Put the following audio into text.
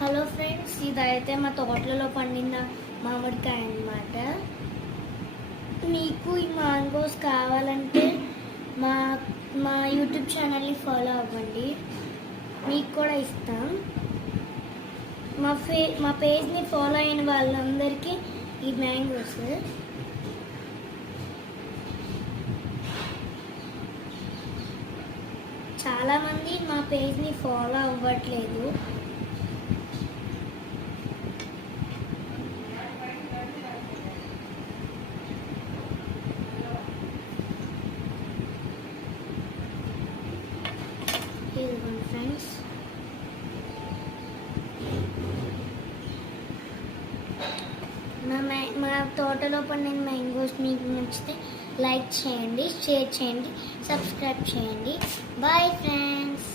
Hello friends, ఇదైతే మా తోటలలో పండిన మామిడికాయ అన్నమాట. మీకు ఈ మ్యాంగోస్ కావాలంటే మా మా యూట్యూబ్ ఛానల్ని ఫాలో అవ్వండి, మీకు కూడా ఇస్తాం. మా పేజ్ని ఫాలో అయిన వాళ్ళందరికీ ఈ మ్యాంగోస్. చాలామంది మా పేజ్ని ఫాలో అవ్వట్లేదు. ఫ్రెండ్స్, మా తోటలో పండిన మ్యాంగోస్ మీకు నచ్చితే లైక్ చేయండి, షేర్ చేయండి, సబ్స్క్రైబ్ చేయండి. Bye friends.